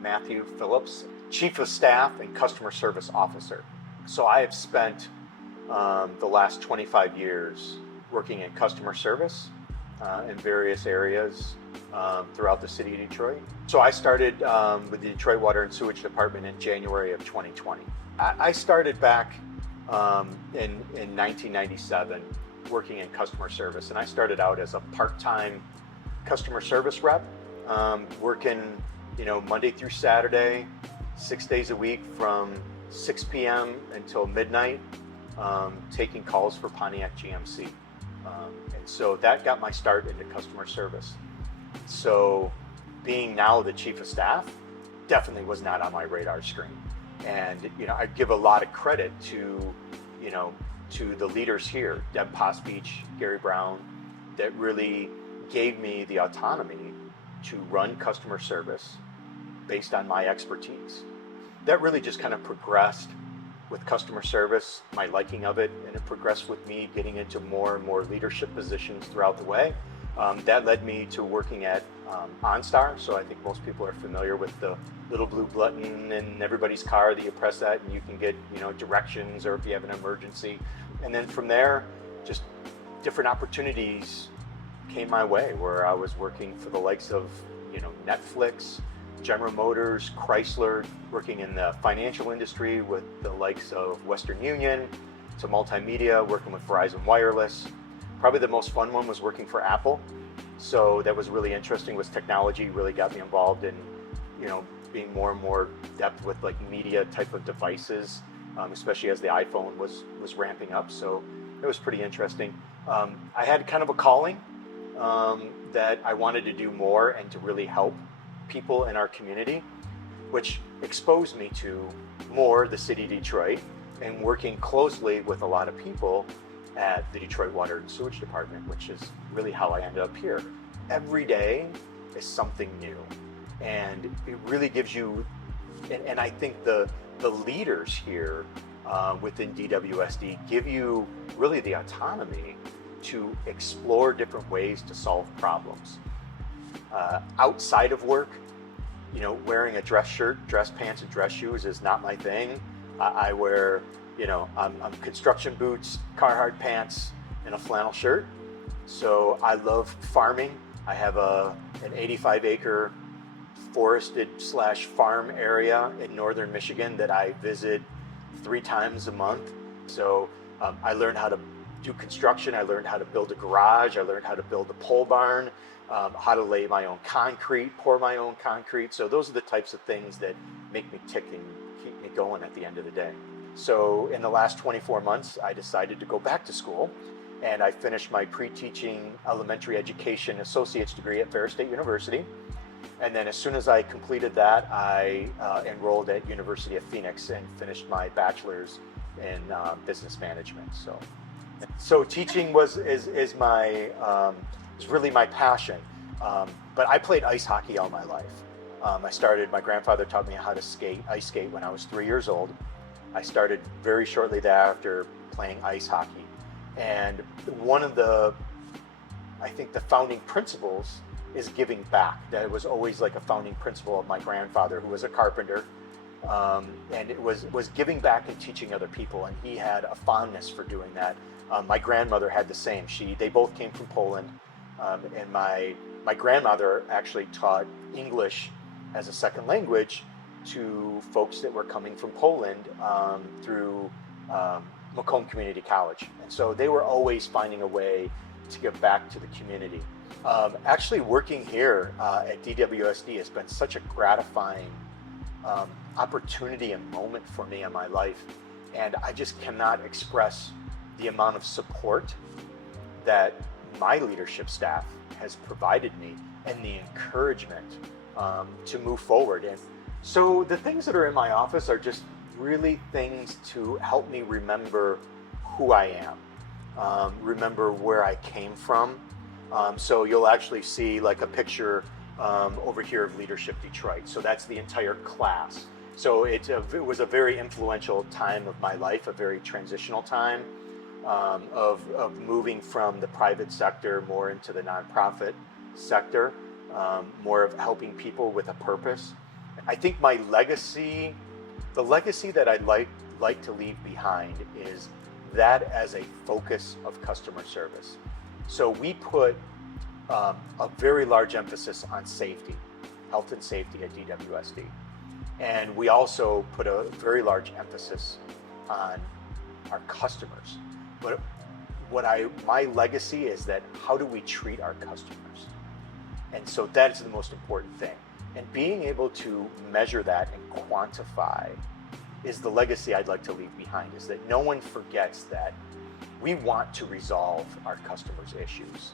Matthew Phillips, Chief of Staff and Customer Service Officer. So I have spent the last 25 years working in customer service in various areas throughout the city of Detroit. So I started with the Detroit Water and Sewage Department in January of 2020. I started back in 1997 working in customer service, and I started out as a part-time customer service rep, working Monday through Saturday, 6 days a week from 6 p.m. until midnight, taking calls for Pontiac GMC. And so that got my start into customer service. So being now the chief of staff definitely was not on my radar screen. And I give a lot of credit to the leaders here, Deb Posbeach, Gary Brown, that really gave me the autonomy to run customer service based on my expertise. That really just kind of progressed with customer service, my liking of it, and it progressed with me getting into more and more leadership positions throughout the way. That led me to working at OnStar. So I think most people are familiar with the little blue button in everybody's car that you press that and you can get directions, or if you have an emergency. And then from there, just different opportunities came my way, where I was working for the likes of Netflix, General Motors, Chrysler, working in the financial industry with the likes of Western Union, to multimedia, working with Verizon Wireless. Probably the most fun one was working for Apple. So that was really interesting, was technology really got me involved in, being more and more depth with like media type of devices, especially as the iPhone was ramping up. So it was pretty interesting. I had kind of a calling that I wanted to do more and to really help people in our community, which exposed me to more the city of Detroit and working closely with a lot of people at the Detroit Water and Sewage Department, which is really how I ended up here. Every day is something new, and it really gives you, and I think the leaders here within DWSD give you really the autonomy to explore different ways to solve problems. Outside of work, wearing a dress shirt, dress pants, and dress shoes is not my thing. I wear, I'm construction boots, Carhartt pants, and a flannel shirt. So I love farming. I have an 85-acre forested / farm area in northern Michigan that I visit 3 times a month. So I learned how to do construction. I learned how to build a garage. I learned how to build a pole barn, how to lay my own concrete, pour my own concrete. So those are the types of things that make me tick and keep me going at the end of the day. So in the last 24 months, I decided to go back to school, and I finished my pre-teaching elementary education associate's degree at Ferris State University. And then as soon as I completed that, I enrolled at University of Phoenix and finished my bachelor's in business management. So teaching is really my passion. But I played ice hockey all my life. My grandfather taught me how to ice skate when I was 3 years old. I started very shortly thereafter playing ice hockey. And one of the founding principles is giving back. That was always like a founding principle of my grandfather, who was a carpenter. And it was giving back and teaching other people. And he had a fondness for doing that. My grandmother had the same. They both came from Poland. And my grandmother actually taught English as a second language to folks that were coming from Poland through Macomb Community College. And so they were always finding a way to give back to the community. Actually working here at DWSD has been such a gratifying opportunity and moment for me in my life. And I just cannot express the amount of support that my leadership staff has provided me and the encouragement to move forward. And so the things that are in my office are just really things to help me remember who I am, remember where I came from. So you'll actually see like a picture over here of Leadership Detroit. So that's the entire class. So it was a very influential time of my life, a very transitional time of moving from the private sector more into the nonprofit sector, more of helping people with a purpose. I think my legacy, the legacy that I'd like to leave behind is that as a focus of customer service. So we put a very large emphasis on safety, health and safety at DWSD. And we also put a very large emphasis on our customers. But my legacy is that how do we treat our customers? And so that is the most important thing. And being able to measure that and quantify is the legacy I'd like to leave behind, is that no one forgets that we want to resolve our customers' issues.